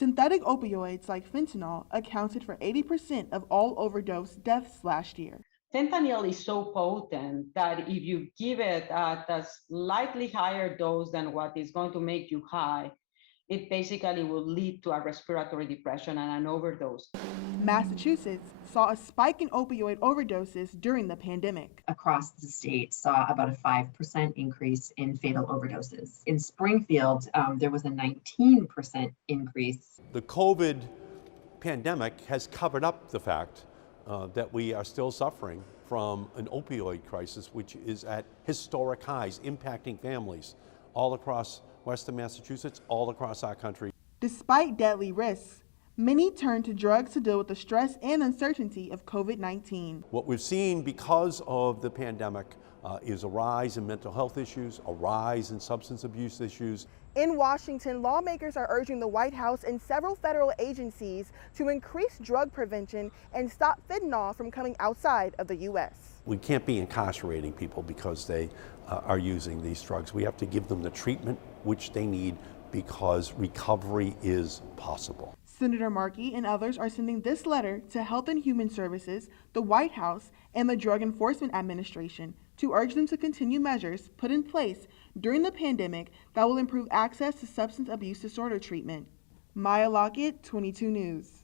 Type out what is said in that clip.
Synthetic opioids like fentanyl accounted for 80% of all overdose deaths last year. Fentanyl is so potent that if you give it at a slightly higher dose than what is going to make you high, it basically will lead to a respiratory depression and an overdose. Massachusetts saw a spike in opioid overdoses during the pandemic. Across the state saw about a 5% increase in fatal overdoses. In Springfield, there was a 19% increase. The COVID pandemic has covered up the fact that we are still suffering from an opioid crisis, which is at historic highs, impacting families all across Western Massachusetts, all across our country. Despite deadly risks, many turn to drugs to deal with the stress and uncertainty of COVID-19. What we've seen because of the pandemic is a rise in mental health issues, a rise in substance abuse issues. In Washington, lawmakers are urging the White House and several federal agencies to increase drug prevention and stop fentanyl from coming outside of the U.S. We can't be incarcerating people because they are using these drugs. We have to give them the treatment which they need because recovery is possible. Senator Markey and others are sending this letter to Health and Human Services, the White House, and the Drug Enforcement Administration to urge them to continue measures put in place during the pandemic that will improve access to substance abuse disorder treatment. Maya Lockett, 22 News.